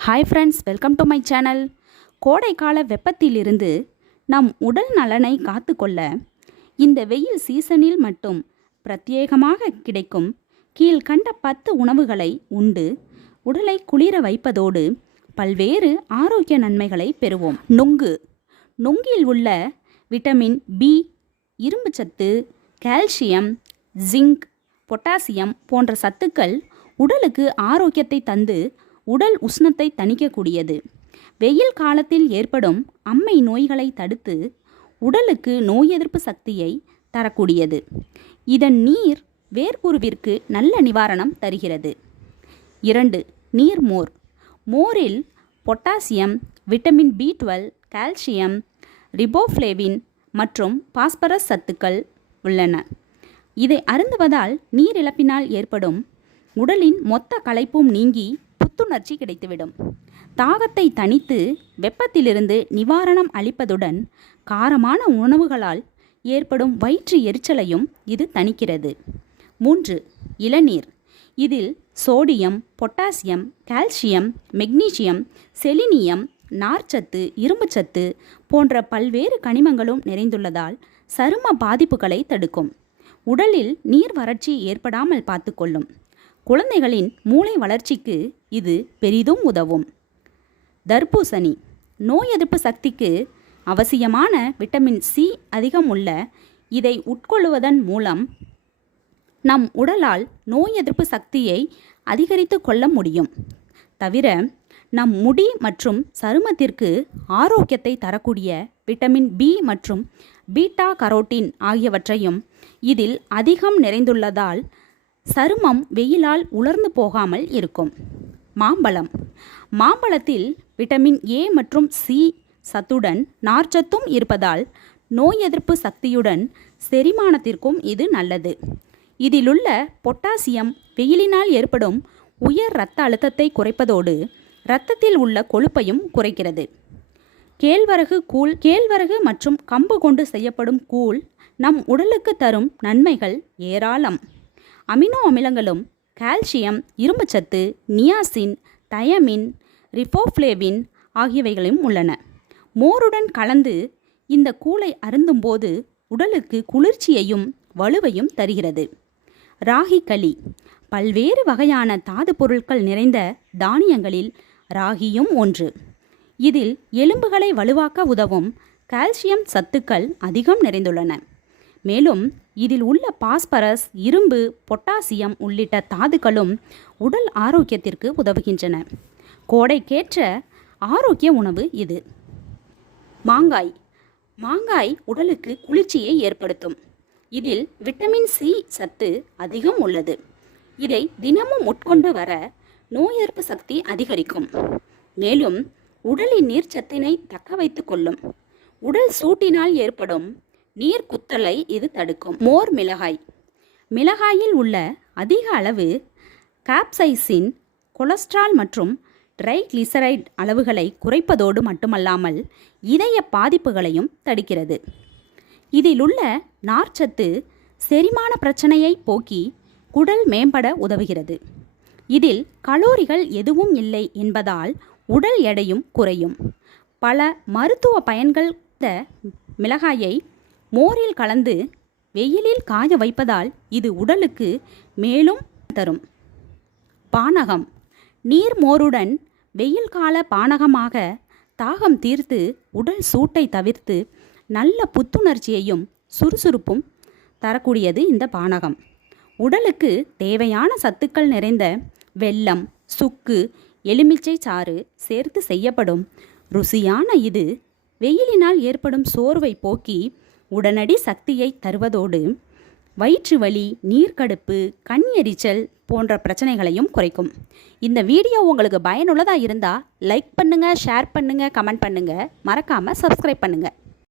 Hi friends welcome to my channel கோடைக்கால வெப்பத்திலிருந்து நம் உடல் நலனை காத்துக்கொள்ள இந்த வெயில் சீசனில் மட்டும் பிரத்யேகமாக கிடைக்கும் கீழ்கண்ட பத்து உணவுகளை உண்டு. உடலை குளிர வைப்பதோடு பல்வேறு ஆரோக்கிய நன்மைகளை பெறுவோம். நுங்கு. நுங்கில் உள்ள விட்டமின் பி இரும்புச்சத்து கால்சியம் ஜிங்க் பொட்டாசியம் போன்ற சத்துக்கள் உடலுக்கு ஆரோக்கியத்தை தந்து உடல் உஷ்ணத்தை தணிக்கக்கூடியது. வெயில் காலத்தில் ஏற்படும் அம்மை நோய்களை தடுத்து உடலுக்கு நோய் எதிர்ப்பு சக்தியை தரக்கூடியது. இதன் நீர் வேர்க்குருவிற்கு நல்ல நிவாரணம் தருகிறது. இரண்டு நீர் மோர். மோரில் potassium vitamin B twelve calcium riboflavin மற்றும் பாஸ்பரஸ் சத்துக்கள் உள்ளன. இதை அருந்துவதால் நீரிழப்பினால் ஏற்படும் உடலின் மொத்த களைப்பும் நீங்கி புத்துணர்ச்சி கிடைத்துவிடும். தாகத்தை தணித்து வெப்பத்திலிருந்து நிவாரணம் அளிப்பதுடன் காரமான உணவுகளால் ஏற்படும் வயிற்று எரிச்சலையும் இது தணிக்கிறது. மூன்று இளநீர். இதில் sodium potassium calcium magnesium selenium நார்ச்சத்து இரும்புச்சத்து போன்ற பல்வேறு கனிமங்களும் நிறைந்துள்ளதால் சரும பாதிப்புகளை தடுக்கும். உடலில் நீர் வறட்சி ஏற்படாமல் பார்த்துக்கொள்ளும் குழந்தைகளின் மூளை வளர்ச்சிக்கு இது பெரிதும் உதவும். தர்பூசணி. நோய் எதிர்ப்பு சக்திக்கு அவசியமான விட்டமின் சி அதிகம் உள்ள இதை உட்கொள்வதன் மூலம் நம் உடலால் நோய் எதிர்ப்பு சக்தியை அதிகரித்து கொள்ள முடியும். தவிர நம் முடி மற்றும் சருமத்திற்கு ஆரோக்கியத்தை தரக்கூடிய விட்டமின் பி மற்றும் பீட்டா கரோட்டின் ஆகியவற்றையும் இதில் அதிகம் நிறைந்துள்ளதால் சருமம் வெயிலால் உலர்ந்து போகாமல் இருக்கும். மாம்பழம். மாம்பழத்தில் விட்டமின் ஏ மற்றும் சி சத்துடன் நார்ச்சத்தும் இருப்பதால் நோய் எதிர்ப்பு சக்தியுடன் செரிமானத்திற்கும் இது நல்லது. இதிலுள்ள பொட்டாசியம் வெயிலினால் ஏற்படும் உயர் இரத்த அழுத்தத்தை குறைப்பதோடு இரத்தத்தில் உள்ள கொழுப்பையும் குறைக்கிறது. கேழ்வரகு கூழ் கேழ்வரகு மற்றும் கம்பு கொண்டு செய்யப்படும் கூழ் நம் உடலுக்கு தரும் நன்மைகள் ஏராளம். அமினோ அமிலங்களும் கால்சியம் இரும்புச்சத்து நியாசின் தயமின் ரிஃபோஃப்ளேவின் ஆகியவைகளையும் உள்ளன. மோருடன் கலந்து இந்த கூளை அருந்தும்போது உடலுக்கு குளிர்ச்சியையும் வலுவையும் தருகிறது. ராகி களி பல்வேறு வகையான தாது பொருட்கள் நிறைந்த தானியங்களில் ராகியும் ஒன்று. இதில் எலும்புகளை வலுவாக்க உதவும் கால்சியம் சத்துக்கள் அதிகம் நிறைந்துள்ளன. மேலும் இதில் உள்ள பாஸ்பரஸ் இரும்பு பொட்டாசியம் உள்ளிட்ட தாதுக்களும் உடல் ஆரோக்கியத்திற்கு உதவுகின்றன. கோடைக்கேற்ற ஆரோக்கிய உணவு இது. மாங்காய். மாங்காய் உடலுக்கு குளிர்ச்சியை ஏற்படுத்தும். இதில் விட்டமின் சி சத்து அதிகம் உள்ளது. இதை தினமும் உட்கொண்டு வர நோய் எதிர்ப்பு சக்தி அதிகரிக்கும். மேலும் உடலின் நீர்ச்சத்தினை தக்க வைத்து கொள்ளும். உடல் சூட்டினால் ஏற்படும் நீர் குத்தலை இது தடுக்கும். மோர் மிளகாய். மிளகாயில் உள்ள அதிக அளவு காப்சைசின் கொலஸ்ட்ரால் மற்றும் ட்ரைக்ளிசரைட் அளவுகளை குறைப்பதோடு மட்டுமல்லாமல் இதய பாதிப்புகளையும் தடுக்கிறது. இதில் உள்ள நார்ச்சத்து செரிமான பிரச்சனையை போக்கி குடல் மேம்பட உதவுகிறது. இதில் கலோரிகள் எதுவும் இல்லை என்பதால் உடல் எடையும் குறையும். பல மருத்துவ பயன்கள் மிளகாயை மோரில் கலந்து வெயிலில் காய வைப்பதால் இது உடலுக்கு மேலும் தரும். பானகம். நீர் மோருடன் வெயில் கால பானகமாக தாகம் தீர்த்து உடல் சூட்டை தவிர்த்து நல்ல புத்துணர்ச்சியையும் சுறுசுறுப்பும் தரக்கூடியது இந்த பானகம். உடலுக்கு தேவையான சத்துக்கள் நிறைந்த வெல்லம் சுக்கு எலுமிச்சை சாறு சேர்த்து செய்யப்படும். ருசியான இது வெயிலினால் ஏற்படும் சோர்வை போக்கி உடனடி சக்தியை தருவதோடு வயிற்று வலி நீர்க்கடுப்பு கண் எரிச்சல் போன்ற பிரச்சனைகளையும் குறைக்கும். இந்த வீடியோ உங்களுக்கு பயனுள்ளதாக இருந்தால் லைக் பண்ணுங்கள் ஷேர் பண்ணுங்கள் கமெண்ட் பண்ணுங்கள் மறக்காமல் சப்ஸ்கிரைப் பண்ணுங்கள்